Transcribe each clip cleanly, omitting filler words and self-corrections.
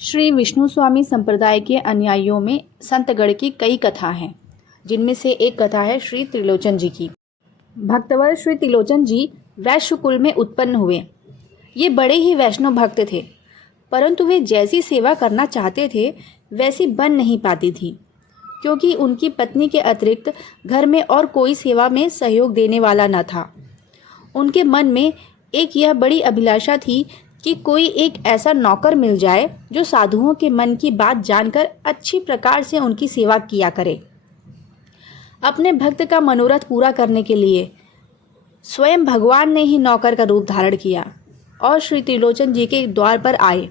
श्री विष्णु स्वामी संप्रदाय के अनुयायियों में संतगण की कई कथा हैं, जिनमें से एक कथा है श्री त्रिलोचन जी की। भक्तवर श्री त्रिलोचन जी वैश्य कुल में उत्पन्न हुए। ये बड़े ही वैष्णव भक्त थे, परंतु वे जैसी सेवा करना चाहते थे वैसी बन नहीं पाती थी, क्योंकि उनकी पत्नी के अतिरिक्त घर में और कोई सेवा में सहयोग देने वाला न था। उनके मन में एक यह बड़ी अभिलाषा थी कि कोई एक ऐसा नौकर मिल जाए जो साधुओं के मन की बात जानकर अच्छी प्रकार से उनकी सेवा किया करे। अपने भक्त का मनोरथ पूरा करने के लिए स्वयं भगवान ने ही नौकर का रूप धारण किया और श्री त्रिलोचन जी के द्वार पर आए।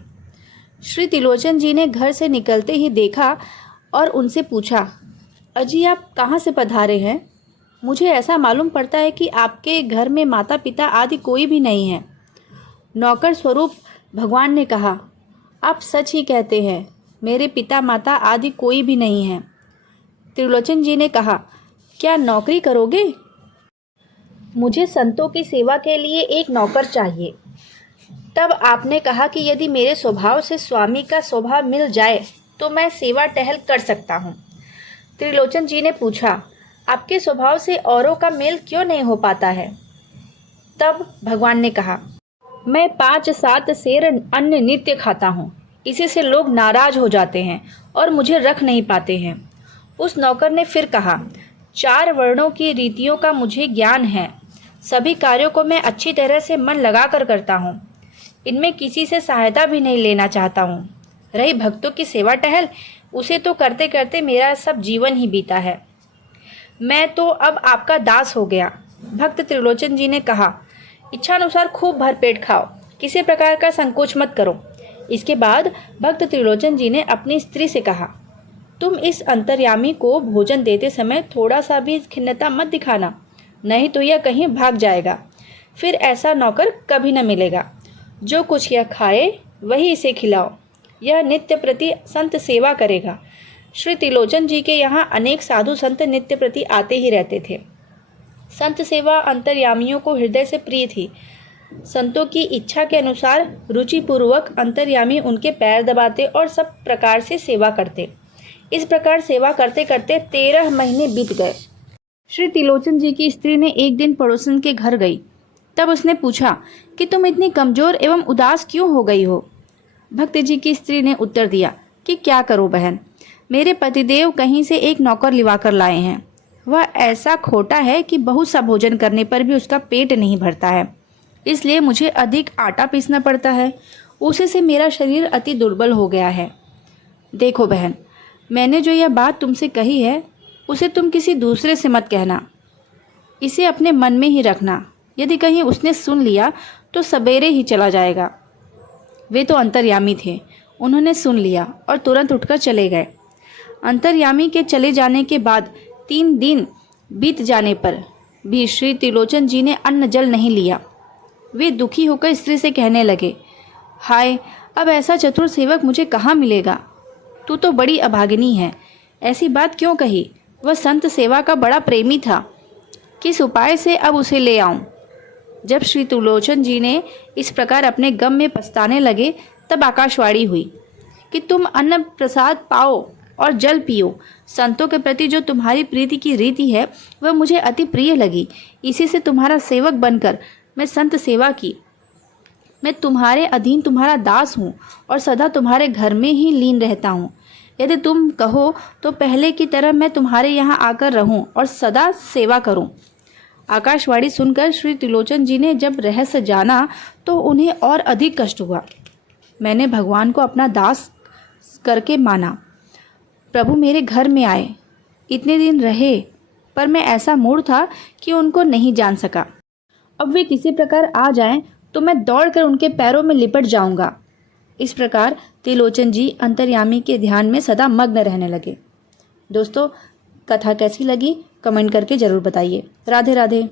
श्री त्रिलोचन जी ने घर से निकलते ही देखा और उनसे पूछा, अजी आप कहाँ से पधारे हैं? मुझे ऐसा मालूम पड़ता है कि आपके घर में माता पिता आदि कोई भी नहीं है। नौकर स्वरूप भगवान ने कहा, आप सच ही कहते हैं, मेरे पिता माता आदि कोई भी नहीं है। त्रिलोचन जी ने कहा, क्या नौकरी करोगे? मुझे संतों की सेवा के लिए एक नौकर चाहिए। तब आपने कहा कि यदि मेरे स्वभाव से स्वामी का स्वभाव मिल जाए तो मैं सेवा टहल कर सकता हूँ। त्रिलोचन जी ने पूछा, आपके स्वभाव से औरों का मेल क्यों नहीं हो पाता है? तब भगवान ने कहा, मैं 5-7 सेर अन्न नित्य खाता हूँ, इसी से लोग नाराज हो जाते हैं और मुझे रख नहीं पाते हैं। उस नौकर ने फिर कहा, 4 वर्णों की रीतियों का मुझे ज्ञान है, सभी कार्यों को मैं अच्छी तरह से मन लगाकर करता हूँ, इनमें किसी से सहायता भी नहीं लेना चाहता हूँ। रही भक्तों की सेवा टहल, उसे तो करते करते मेरा सब जीवन ही बीता है। मैं तो अब आपका दास हो गया। भक्त त्रिलोचन जी ने कहा, इच्छानुसार खूब भरपेट खाओ, किसी प्रकार का संकोच मत करो। इसके बाद भक्त त्रिलोचन जी ने अपनी स्त्री से कहा, तुम इस अंतर्यामी को भोजन देते समय थोड़ा सा भी खिन्नता मत दिखाना, नहीं तो यह कहीं भाग जाएगा। फिर ऐसा नौकर कभी न मिलेगा। जो कुछ यह खाए वही इसे खिलाओ। यह नित्य प्रति संत सेवा करेगा। श्री त्रिलोचन जी के यहाँ अनेक साधु संत नित्य प्रति आते ही रहते थे। संत सेवा अंतर्यामियों को हृदय से प्रिय थी। संतों की इच्छा के अनुसार रुचिपूर्वक अंतर्यामी उनके पैर दबाते और सब प्रकार से सेवा करते। इस प्रकार सेवा करते करते 13 महीने बीत गए। श्री त्रिलोचन जी की स्त्री ने एक दिन पड़ोसन के घर गई। तब उसने पूछा कि तुम इतनी कमजोर एवं उदास क्यों हो गई हो? भक्त जी की स्त्री ने उत्तर दिया कि क्या करूं बहन, मेरे पतिदेव कहीं से एक नौकर लिवा कर लाए हैं। वह ऐसा खोटा है कि बहुत सा भोजन करने पर भी उसका पेट नहीं भरता है, इसलिए मुझे अधिक आटा पीसना पड़ता है। उसी से मेरा शरीर अति दुर्बल हो गया है। देखो बहन, मैंने जो यह बात तुमसे कही है उसे तुम किसी दूसरे से मत कहना, इसे अपने मन में ही रखना। यदि कहीं उसने सुन लिया तो सवेरे ही चला जाएगा। वे तो अंतर्यामी थे, उन्होंने सुन लिया और तुरंत उठकर चले गए। अंतर्यामी के चले जाने के बाद 3 दिन बीत जाने पर भी श्री त्रिलोचन जी ने अन्न जल नहीं लिया। वे दुखी होकर स्त्री से कहने लगे, हाय, अब ऐसा चतुर सेवक मुझे कहाँ मिलेगा? तू तो बड़ी अभागिनी है, ऐसी बात क्यों कही? वह संत सेवा का बड़ा प्रेमी था, किस उपाय से अब उसे ले आऊं? जब श्री त्रिलोचन जी ने इस प्रकार अपने गम में पछताने लगे, तब आकाशवाणी हुई कि तुम अन्न प्रसाद पाओ और जल पियो। संतों के प्रति जो तुम्हारी प्रीति की रीति है वह मुझे अति प्रिय लगी। इसी से तुम्हारा सेवक बनकर मैं संत सेवा की। मैं तुम्हारे अधीन तुम्हारा दास हूँ और सदा तुम्हारे घर में ही लीन रहता हूँ। यदि तुम कहो तो पहले की तरह मैं तुम्हारे यहाँ आकर रहूँ और सदा सेवा करूँ। आकाशवाणी सुनकर श्री त्रिलोचन जी ने जब रहस्य जाना तो उन्हें और अधिक कष्ट हुआ। मैंने भगवान को अपना दास करके माना। प्रभु मेरे घर में आए, इतने दिन रहे, पर मैं ऐसा मूढ़ था कि उनको नहीं जान सका। अब वे किसी प्रकार आ जाएं तो मैं दौड़कर उनके पैरों में लिपट जाऊंगा। इस प्रकार त्रिलोचन जी अंतर्यामी के ध्यान में सदा मग्न रहने लगे। दोस्तों, कथा कैसी लगी कमेंट करके ज़रूर बताइए। राधे राधे।